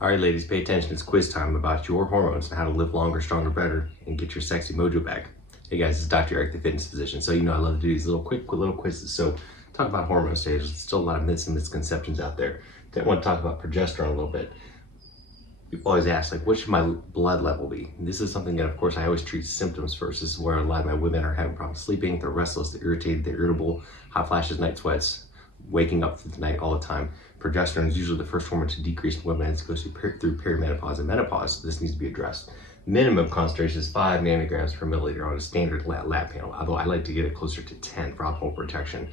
All right, ladies, pay attention. It's quiz time about your hormones and how to live longer, stronger, better, and get your sexy mojo back. Hey guys, it's Dr. Eric, the fitness physician. So I love to do these quick little quizzes. So talk about hormone stages. There's still a lot of myths and misconceptions out there. I want to talk about progesterone a little bit. People always ask, what should my blood level be? And this is something that, of course, I always treat symptoms first. This is where a lot of my women are having problems sleeping. They're restless, they're irritated, they're irritable, hot flashes, night sweats, waking up through the night all the time. Progesterone is usually the first hormone to decrease in women as it goes through perimenopause and menopause. So this needs to be addressed. Minimum concentration is 5 nanograms per milliliter on a standard lab panel, although I like to get it closer to 10 for optimal protection.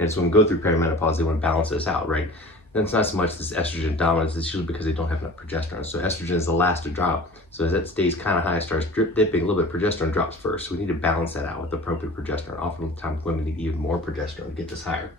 And so when we go through perimenopause, they want to balance this out, right? Then it's not so much this estrogen dominance, it's usually because they don't have enough progesterone. So estrogen is the last to drop. So as that stays kind of high, starts drip dipping a little bit, progesterone drops first. So we need to balance that out with appropriate progesterone. Oftentimes women need even more progesterone to get this higher.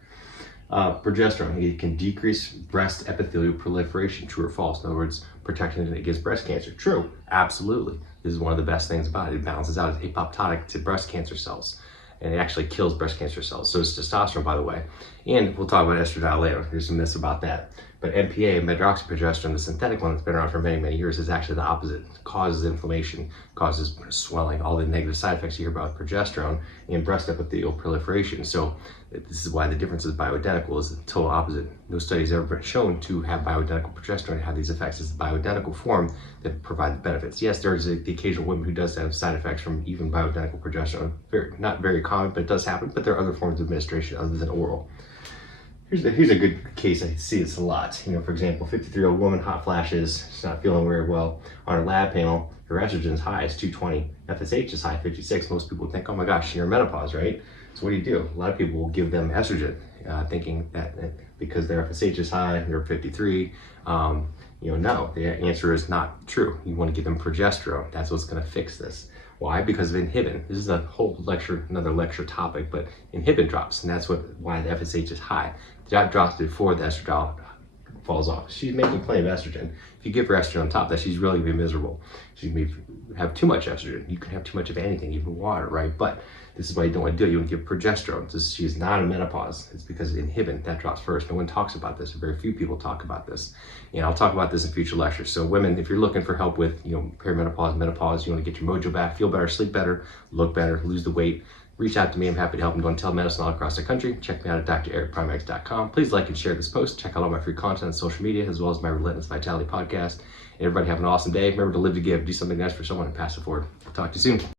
Progesterone, it can decrease breast epithelial proliferation. True or false? In other words, protecting against breast cancer. True, absolutely. This is one of the best things about it. It balances out. It's apoptotic to breast cancer cells, and it actually kills breast cancer cells. So it's testosterone, by the way. And we'll talk about estradiol later. There's some myths about that. But MPA, medroxyprogesterone, the synthetic one that's been around for many, many years, is actually the opposite. It causes inflammation, causes swelling, all the negative side effects you hear about with progesterone, and breast epithelial proliferation. So this is why the difference is bioidentical, is the total opposite. No studies ever been shown to have bioidentical progesterone have these effects. It's the bioidentical form that provide the benefits. Yes, there's the occasional woman who does have side effects from even bioidentical progesterone. Not very common, but it does happen. But there are other forms of administration other than oral. Here's a good case. I see this a lot. For example, 53-year-old woman, hot flashes, she's not feeling very well. On her lab panel, her estrogen is high, it's 220. FSH is high, 56. Most people think, oh my gosh, you're in menopause, right? So what do? A lot of people will give them estrogen, thinking that because their FSH is high, they're 53. No, the answer is not true. You want to give them progesterone. That's what's going to fix this. Why? Because of inhibin. This is a whole lecture, another lecture topic, but inhibin drops, and that's why the FSH is high. That drops before the estradiol falls off. She's making plenty of estrogen. If you give her estrogen on top of that, she's really gonna be miserable. She may have too much estrogen. You can have too much of anything, even water, right? But this is why you don't want to do it. You want to give progesterone. So she's not in menopause. It's because of inhibin that drops first. No one talks about this. Very few people talk about this. And I'll talk about this in future lectures. So women, if you're looking for help with perimenopause, menopause, you want to get your mojo back, feel better, sleep better, look better, lose the weight, reach out to me. I'm happy to help. I'm doing telemedicine all across the country. Check me out at drericprimex.com. Please like and share this post. Check out all my free content on social media, as well as my Relentless Vitality podcast. And everybody have an awesome day. Remember to live to give. Do something nice for someone and pass it forward. Talk to you soon.